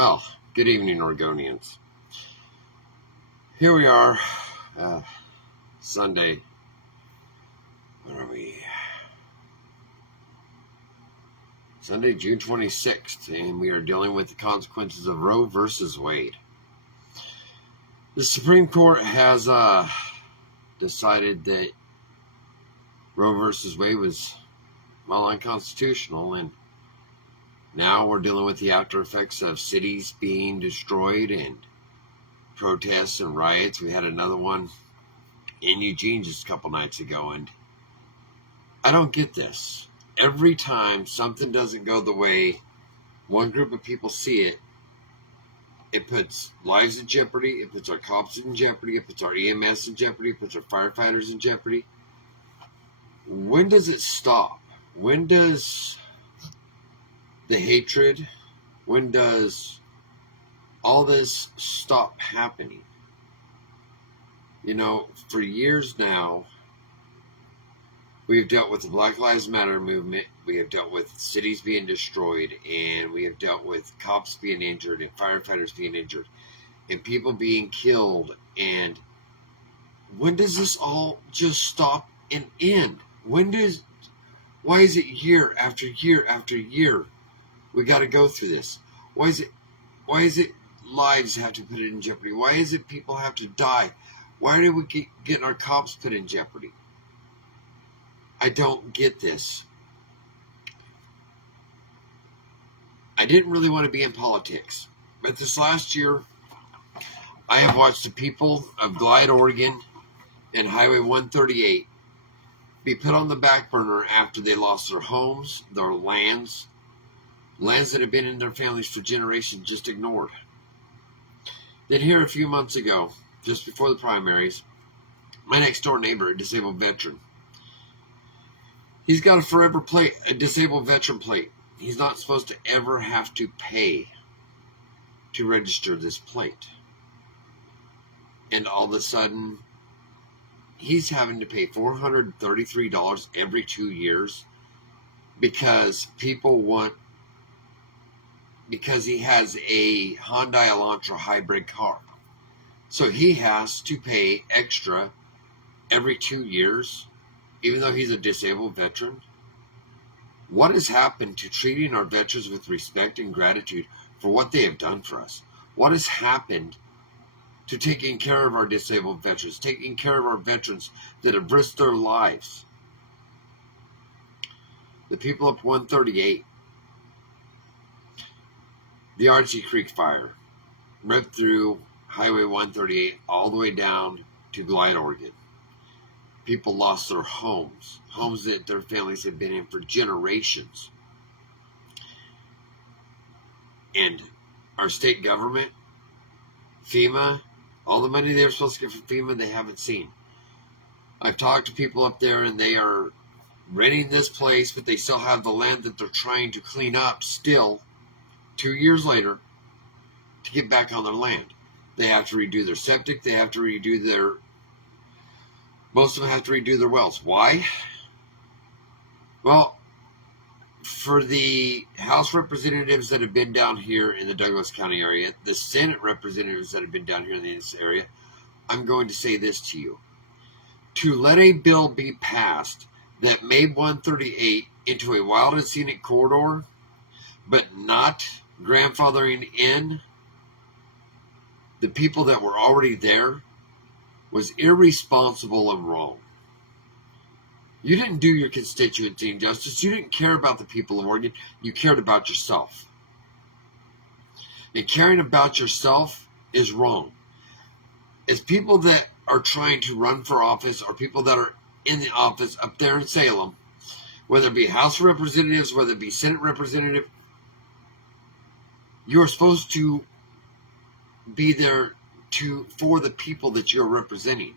Well, good evening, Oregonians. Here we are, Sunday. Where are we? Sunday, June 26th, and we are dealing with the consequences of Roe versus Wade. The Supreme Court has decided that Roe versus Wade was, unconstitutional, and now we're dealing with the after effects of cities being destroyed and protests and riots. We had another one in Eugene just a couple nights ago, and I don't get this. Every time something doesn't go the way one group of people see it, it puts lives in jeopardy, it puts our cops in jeopardy, it puts our EMS in jeopardy, it puts our firefighters in jeopardy. When does it stop? When does the hatred, when does all this stop happening? You know, for years now, we've dealt with the Black Lives Matter movement, we have dealt with cities being destroyed, and we have dealt with cops being injured and firefighters being injured and people being killed. And when does this all just stop and end? Why is it year after year after year we got to go through this? Why is it lives have to put it in jeopardy? Why is it people have to die? Why do we keep getting our cops put in jeopardy? I don't get this. I didn't really want to be in politics, but this last year, I have watched the people of Glide, Oregon, and Highway 138 be put on the back burner after they lost their homes, their lands that have been in their families for generations, just ignored. Then here a few months ago, just before the primaries, my next door neighbor, a disabled veteran, he's got a disabled veteran plate. He's not supposed to ever have to pay to register this plate. And all of a sudden, he's having to pay $433 every 2 years because he has a Hyundai Elantra hybrid car. So he has to pay extra every 2 years, even though he's a disabled veteran. What has happened to treating our veterans with respect and gratitude for what they have done for us? What has happened to taking care of our disabled veterans, taking care of our veterans that have risked their lives? The people up 138, the Archie Creek fire, ripped through Highway 138 all the way down to Glide, Oregon. People lost their homes that their families had been in for generations. And our state government, FEMA, all the money they were supposed to get from FEMA, they haven't seen. I've talked to people up there, and they are renting this place, but they still have the land that they're trying to clean up still, 2 years later, to get back on their land. They have to redo their septic. They have to redo most of them have to redo their wells. Why? Well, for the House representatives that have been down here in the Douglas County area, the Senate representatives that have been down here in this area, I'm going to say this to you. To let a bill be passed that made 138 into a wild and scenic corridor, but not grandfathering in the people that were already there, was irresponsible and wrong. You didn't do your constituency injustice. You didn't care about the people of Oregon. You cared about yourself. And caring about yourself is wrong. As people that are trying to run for office, or people that are in the office up there in Salem, whether it be House representatives, whether it be Senate representative, you're supposed to be there for the people that you're representing.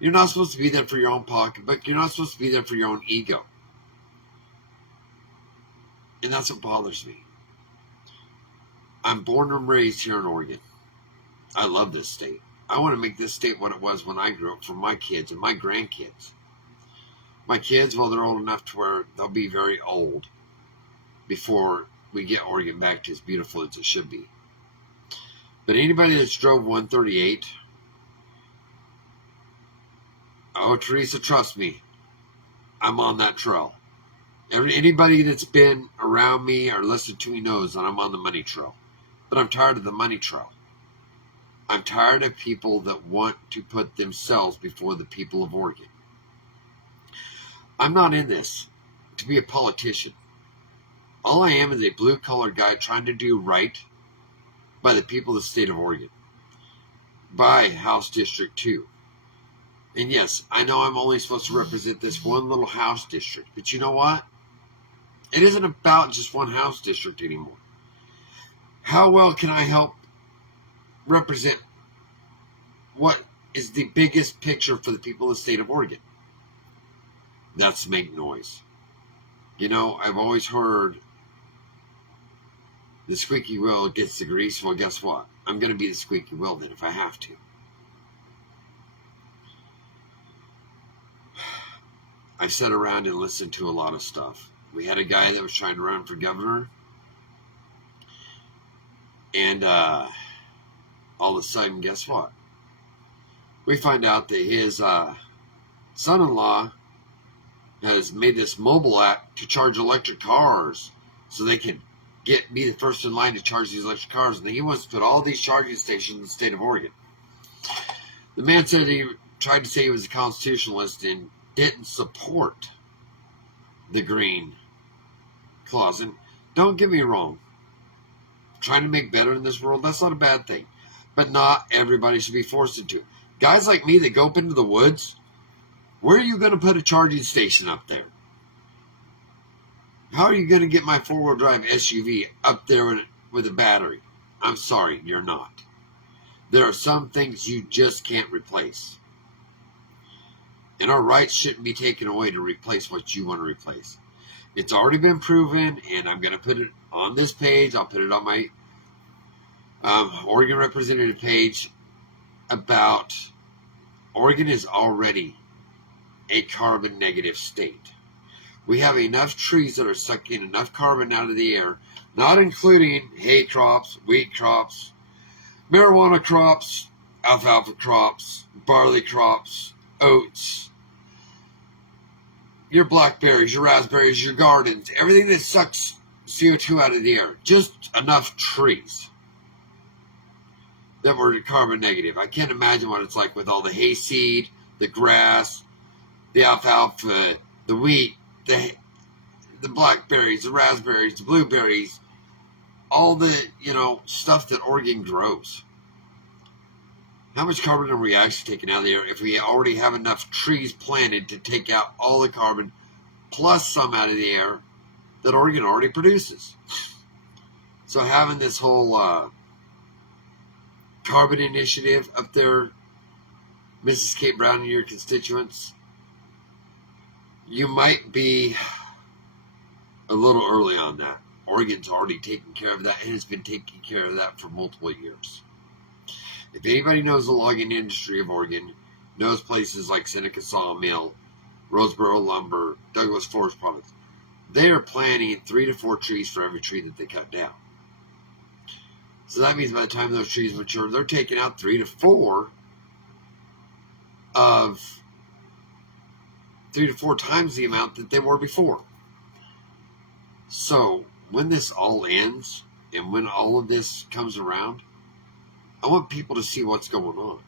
You're not supposed to be there for your own pocketbook. You're not supposed to be there for your own ego. And that's what bothers me. I'm born and raised here in Oregon. I love this state. I want to make this state what it was when I grew up for my kids and my grandkids. My kids, well, they're old enough to where they'll be very old before we get Oregon back to as beautiful as it should be. But anybody that's drove 138, oh, Teresa, trust me, I'm on that trail. Anybody that's been around me or listened to me knows that I'm on the money trail. But I'm tired of the money trail. I'm tired of people that want to put themselves before the people of Oregon. I'm not in this to be a politician. All I am is a blue-collar guy trying to do right by the people of the state of Oregon, by House District 2. And yes, I know I'm only supposed to represent this one little House district, but you know what? It isn't about just one House district anymore. How well can I help represent what is the biggest picture for the people of the state of Oregon? That's make noise. You know, I've always heard the squeaky wheel gets the grease. Well, guess what? I'm going to be the squeaky wheel then if I have to. I sat around and listened to a lot of stuff. We had a guy that was trying to run for governor. And all of a sudden, guess what? We find out that his son-in-law has made this mobile app to charge electric cars so they can be the first in line to charge these electric cars. And he wants to put all these charging stations in the state of Oregon. The man said he tried to say he was a constitutionalist and didn't support the green clause. And don't get me wrong, trying to make better in this world, that's not a bad thing. But not everybody should be forced into it. Guys like me that go up into the woods, where are you going to put a charging station up there? How are you going to get my four-wheel drive SUV up there with a battery? I'm sorry, you're not. There are some things you just can't replace. And our rights shouldn't be taken away to replace what you want to replace. It's already been proven, and I'm going to put it on this page. I'll put it on my Oregon representative page about Oregon is already a carbon negative state. We have enough trees that are sucking enough carbon out of the air, not including hay crops, wheat crops, marijuana crops, alfalfa crops, barley crops, oats, your blackberries, your raspberries, your gardens, everything that sucks CO2 out of the air. Just enough trees that were carbon negative. I can't imagine what it's like with all the hayseed, the grass, the alfalfa, the wheat, the blackberries, the raspberries, the blueberries, all the, stuff that Oregon grows. How much carbon are we actually taking out of the air if we already have enough trees planted to take out all the carbon plus some out of the air that Oregon already produces? So having this whole carbon initiative up there, Mrs. Kate Brown and your constituents, you might be a little early on that. Oregon's already taken care of that and has been taking care of that for multiple years. If anybody knows the logging industry of Oregon, knows places like Seneca Sawmill, Roseboro Lumber, Douglas Forest Products, they are planting 3 to 4 trees for every tree that they cut down. So that means by the time those trees mature, they're taking out 3 to 4 times the amount that they were before. So when this all ends and when all of this comes around, I want people to see what's going on.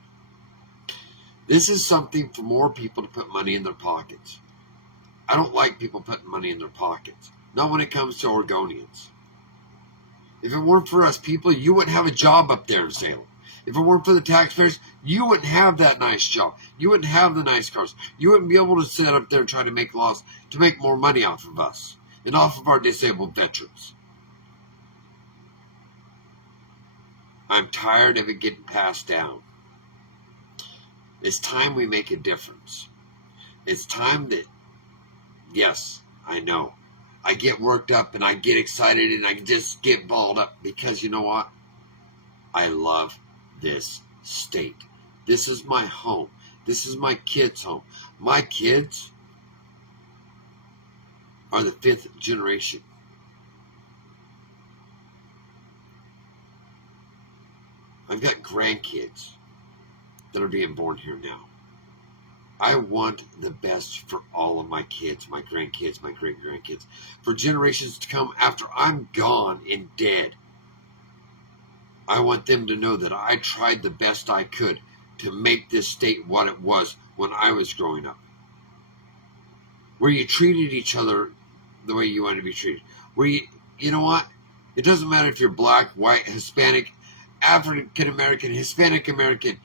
This is something for more people to put money in their pockets. I don't like people putting money in their pockets. Not when it comes to Oregonians. If it weren't for us people, you wouldn't have a job up there in Salem. If it weren't for the taxpayers, you wouldn't have that nice job. You wouldn't have the nice cars. You wouldn't be able to sit up there and try to make laws to make more money off of us and off of our disabled veterans. I'm tired of it getting passed down. It's time we make a difference. It's time that, yes, I know, I get worked up and I get excited and I just get balled up because you know what? I love this state. This is my home. This is my kids' home. My kids are the 5th generation. I've got grandkids that are being born here now. I want the best for all of my kids, my grandkids, my great-grandkids, for generations to come after I'm gone and dead. I want them to know that I tried the best I could to make this state what it was when I was growing up. Where you treated each other the way you wanted to be treated. Where you know what? It doesn't matter if you're black, white, Hispanic, African American, Hispanic American,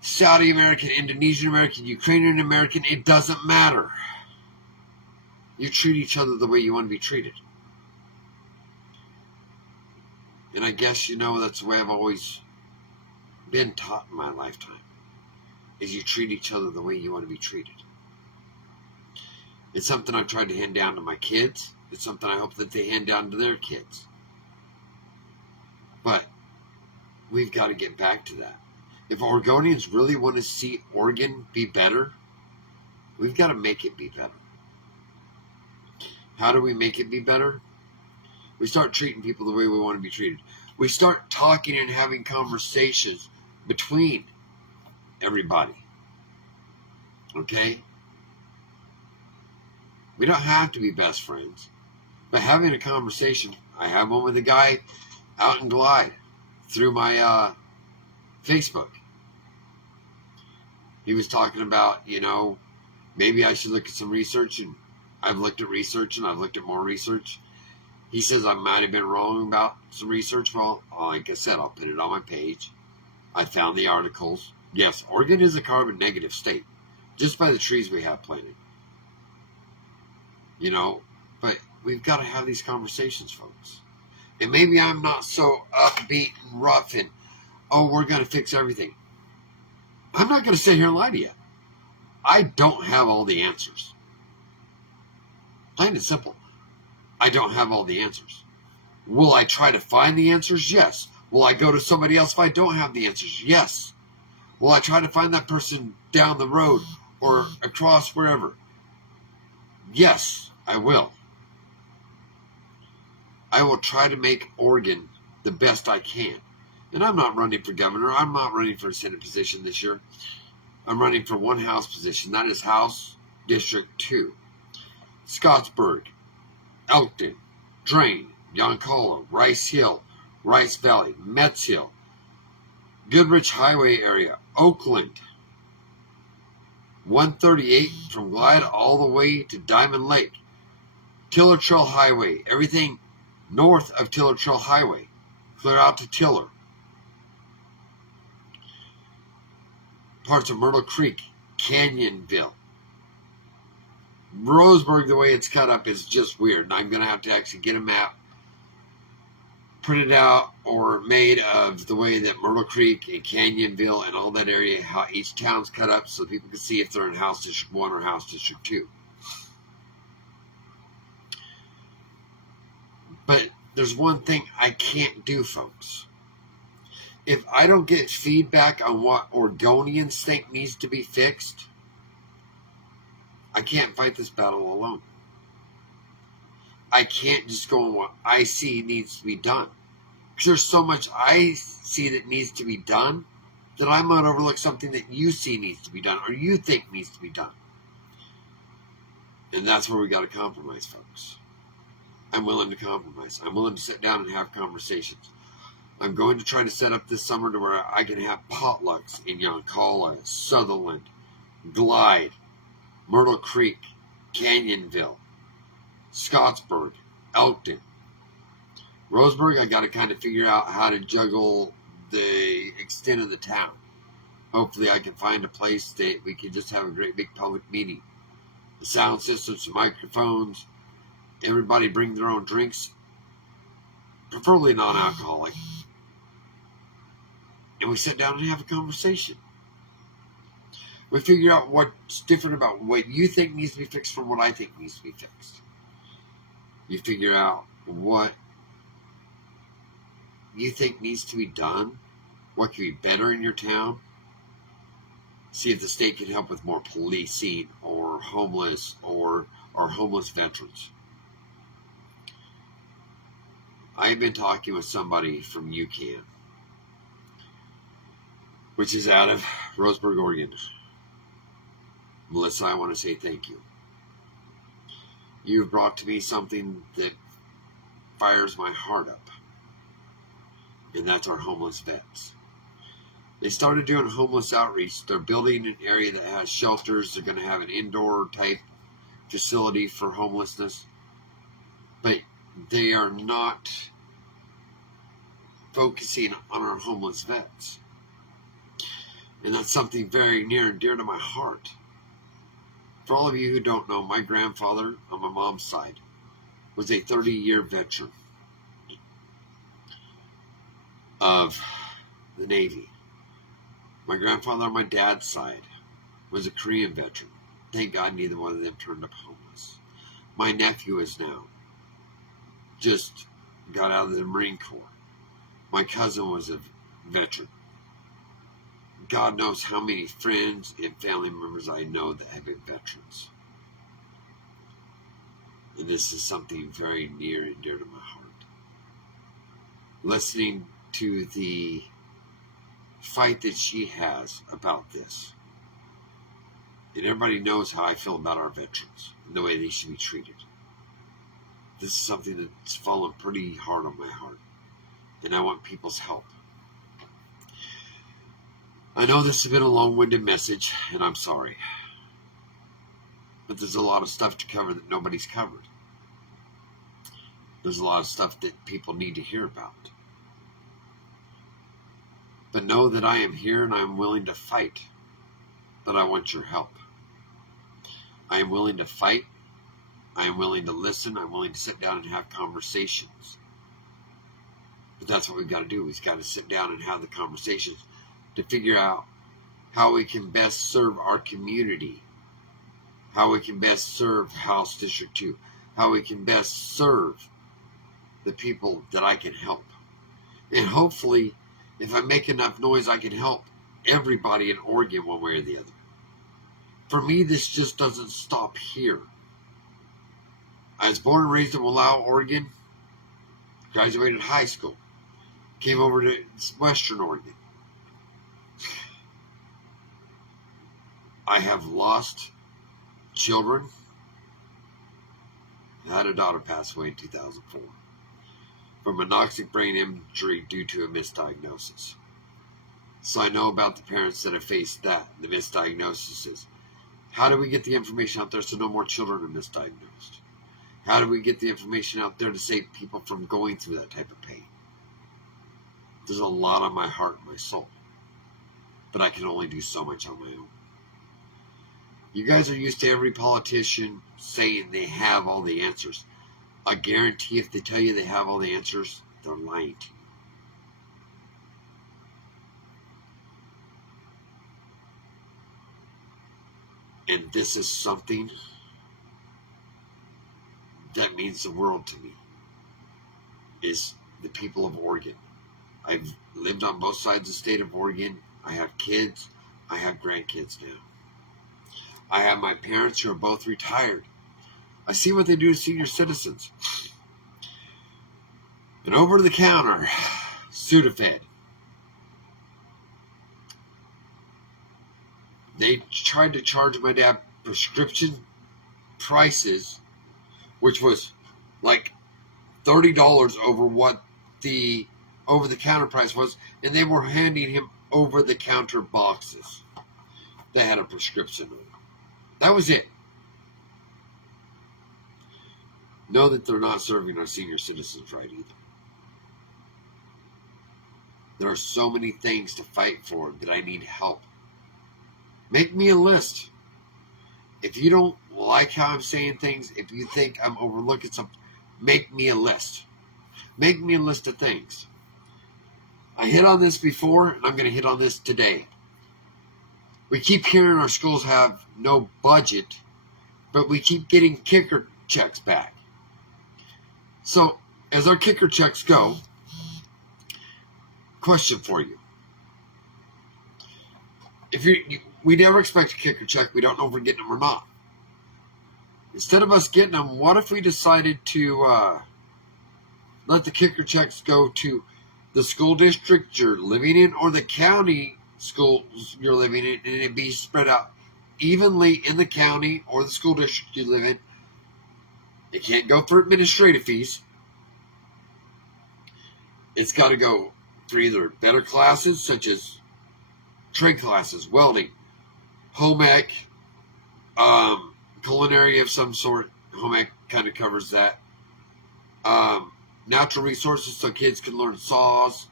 Saudi American, Indonesian American, Ukrainian American, it doesn't matter. You treat each other the way you want to be treated. And I guess, that's the way I've always been taught in my lifetime, is you treat each other the way you want to be treated. It's something I've tried to hand down to my kids. It's something I hope that they hand down to their kids. But we've got to get back to that. If Oregonians really want to see Oregon be better, we've got to make it be better. How do we make it be better? We start treating people the way we want to be treated. We start talking and having conversations between everybody. Okay? We don't have to be best friends. But having a conversation, I had one with a guy out in Glide through my Facebook. He was talking about, maybe I should look at some research, and I've looked at research, and I've looked at more research. He says I might have been wrong about some research. Well, like I said, I'll put it on my page. I found the articles. Yes, Oregon is a carbon negative state, just by the trees we have planted. But we've got to have these conversations, folks. And maybe I'm not so upbeat and rough and, we're going to fix everything. I'm not going to sit here and lie to you. I don't have all the answers. Plain and simple. I don't have all the answers. Will I try to find the answers? Yes. Will I go to somebody else if I don't have the answers? Yes. Will I try to find that person down the road or across wherever? Yes, I will. I will try to make Oregon the best I can. And I'm not running for governor. I'm not running for a Senate position this year. I'm running for one House position. That is House District 2. Scottsburg, Elkton, Drain, Yoncalla, Rice Hill, Rice Valley, Metz Hill, Goodrich Highway area, Oakland, 138 from Glide all the way to Diamond Lake, Tiller Trail Highway, everything north of Tiller Trail Highway, clear out to Tiller. Parts of Myrtle Creek, Canyonville. Roseburg, the way it's cut up is just weird, and I'm going to have to actually get a map printed out or made of the way that Myrtle Creek and Canyonville and all that area, how each town's cut up, so people can see if they're in House District 1 or House District 2. But there's one thing I can't do, folks. If I don't get feedback on what Oregonians think needs to be fixed, I can't fight this battle alone. I can't just go on what I see needs to be done. Because there's so much I see that needs to be done that I might overlook something that you see needs to be done or you think needs to be done. And that's where we got to compromise, folks. I'm willing to compromise. I'm willing to sit down and have conversations. I'm going to try to set up this summer to where I can have potlucks in Yoncalla, Sutherland, Glide, Myrtle Creek, Canyonville, Scottsburg, Elkton. Roseburg, I got to kind of figure out how to juggle the extent of the town. Hopefully I can find a place that we can just have a great big public meeting. The sound system, some microphones, everybody bring their own drinks, preferably non-alcoholic. And we sit down and have a conversation. We figure out what's different about what you think needs to be fixed from what I think needs to be fixed. You figure out what you think needs to be done, what can be better in your town. See if the state can help with more policing or homeless or homeless veterans. I've been talking with somebody from UCAN. which is out of Roseburg, Oregon. Melissa, I want to say thank you. You've brought to me something that fires my heart up, and that's our homeless vets. They started doing homeless outreach. They're building an area that has shelters. They're going to have an indoor type facility for homelessness, but they are not focusing on our homeless vets. And that's something very near and dear to my heart. For all of you who don't know, my grandfather on my mom's side was a 30-year veteran of the Navy. My grandfather on my dad's side was a Korean veteran. Thank God neither one of them turned up homeless. My nephew is now just got out of the Marine Corps. My cousin was a veteran. God knows how many friends and family members I know that have been veterans. And this is something very near and dear to my heart. Listening to the fight that she has about this. And everybody knows how I feel about our veterans and the way they should be treated. This is something that's fallen pretty hard on my heart. And I want people's help. I know this has been a long-winded message, and I'm sorry. But there's a lot of stuff to cover that nobody's covered. There's a lot of stuff that people need to hear about. But know that I am here and I am willing to fight. But I want your help. I am willing to fight. I am willing to listen. I'm willing to sit down and have conversations. But that's what we've got to do. We've got to sit down and have the conversations to figure out how we can best serve our community, how we can best serve House District 2, how we can best serve the people that I can help. And hopefully, if I make enough noise, I can help everybody in Oregon one way or the other. For me, this just doesn't stop here. I was born and raised in Wallowa, Oregon, graduated high school, came over to Western Oregon. I have lost children. I had a daughter pass away in 2004 from anoxic brain injury due to a misdiagnosis. So I know about the parents that have faced that, the misdiagnoses. How do we get the information out there so no more children are misdiagnosed? How do we get the information out there to save people from going through that type of pain? There's a lot on my heart and my soul, but I can only do so much on my own. You guys are used to every politician saying they have all the answers. I guarantee if they tell you they have all the answers, they're lying to you. And this is something that means the world to me, is the people of Oregon. I've lived on both sides of the state of Oregon. I have kids. I have grandkids now. I have my parents who are both retired. I see what they do to senior citizens. And over the counter, Sudafed. They tried to charge my dad prescription prices, which was like $30 over what the over-the-counter price was, and they were handing him over-the-counter boxes that had a prescription on it. That was it. Know that they're not serving our senior citizens right either. There are so many things to fight for that I need help. Make me a list. If you don't like how I'm saying things, if you think I'm overlooking something, make me a list. Make me a list of things. I hit on this before, and I'm going to hit on this today. We keep hearing our schools have no budget, but we keep getting kicker checks back. So, as our kicker checks go, question for you. We never expect a kicker check. We don't know if we're getting them or not. Instead of us getting them, what if we decided to let the kicker checks go to the school district you're living in or the county schools you're living in, and it be spread out evenly in the county or the school district you live in. It can't go for administrative fees. It's got to go for either better classes, such as trade classes, welding, home ec, culinary of some sort. Home ec kind of covers that. Natural resources, so kids can learn saws,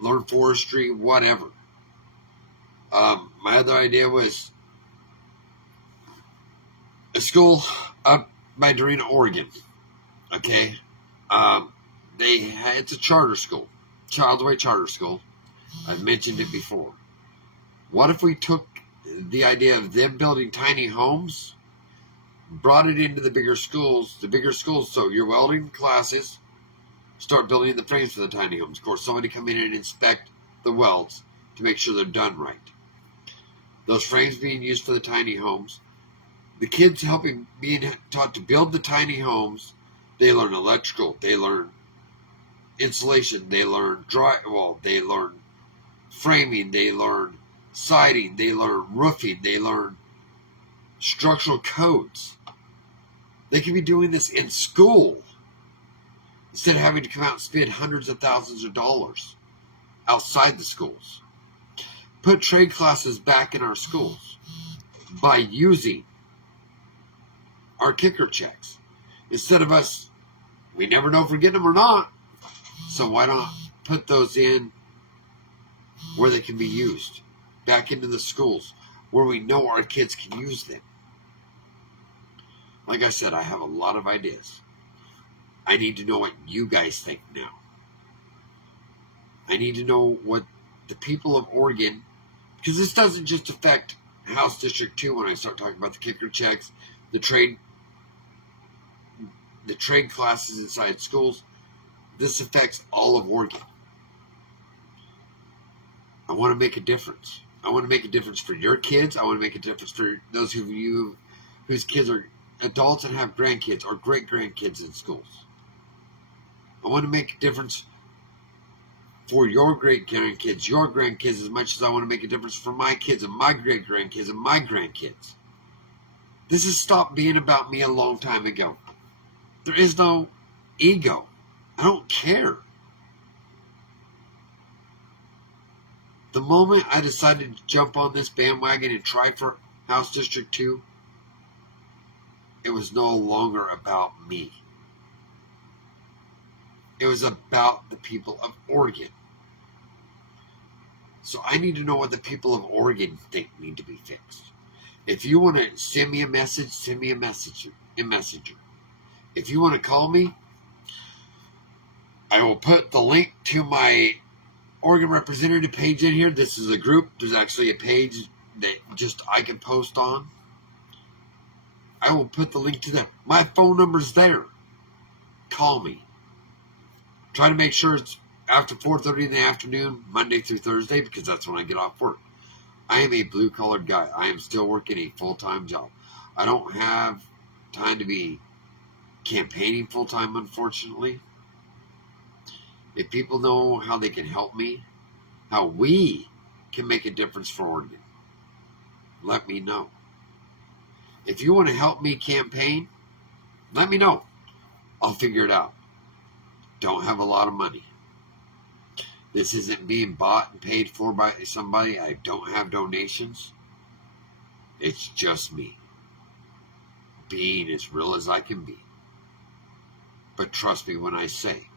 learn forestry, whatever. My other idea was a school up by Dorena, Oregon. Okay, it's a charter school, Child's Way Charter School. I've mentioned it before. What if we took the idea of them building tiny homes, brought it into the bigger schools, so your welding classes start building the frames for the tiny homes. Of course, somebody come in and inspect the welds to make sure they're done right. Those frames being used for the tiny homes, the kids being taught to build the tiny homes. They learn electrical, they learn insulation, they learn they learn framing, they learn siding, they learn roofing, they learn structural codes. They could be doing this in school instead of having to come out and spend hundreds of thousands of dollars outside the schools. Put trade classes back in our schools by using our kicker checks. Instead of us, we never know if we're getting them or not. So why not put those in where they can be used? Back into the schools where we know our kids can use them. Like I said, I have a lot of ideas. I need to know what you guys think now. I need to know what the people of Oregon, because this doesn't just affect House District 2 when I start talking about the kicker checks, the trade classes inside schools. This affects all of Oregon. I want to make a difference. I want to make a difference for your kids. I want to make a difference for those of you whose kids are adults and have grandkids or great-grandkids in schools. I want to make a difference for your great-grandkids, your grandkids, as much as I want to make a difference for my kids and my great-grandkids and my grandkids. This has stopped being about me a long time ago. There is no ego. I don't care. The moment I decided to jump on this bandwagon and try for House District 2, it was no longer about me. It was about the people of Oregon. So I need to know what the people of Oregon think need to be fixed. If you want to send me a message, send me a messenger. If you want to call me, I will put the link to my Oregon representative page in here. This is a group. There's actually a page that just I can post on. I will put the link to that. My phone number's there. Call me. Try to make sure it's after 4:30 in the afternoon, Monday through Thursday, because that's when I get off work. I am a blue-collared guy. I am still working a full-time job. I don't have time to be campaigning full-time, unfortunately. If people know how they can help me, how we can make a difference for Oregon, let me know. If you want to help me campaign, let me know. I'll figure it out. Don't have a lot of money. This isn't being bought and paid for by somebody. I don't have donations. It's just me. Being as real as I can be. But trust me when I say,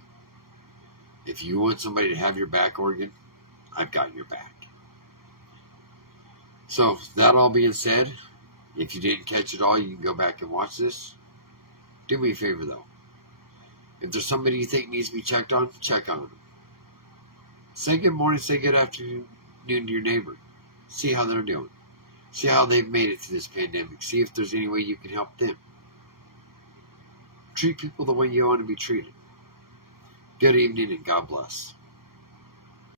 if you want somebody to have your back, Oregon, I've got your back. So, that all being said, if you didn't catch it all, you can go back and watch this. Do me a favor, though. If there's somebody you think needs to be checked on, check on them. Say good morning, say good afternoon to your neighbor. See how they're doing. See how they've made it through this pandemic. See if there's any way you can help them. Treat people the way you want to be treated. Good evening and God bless.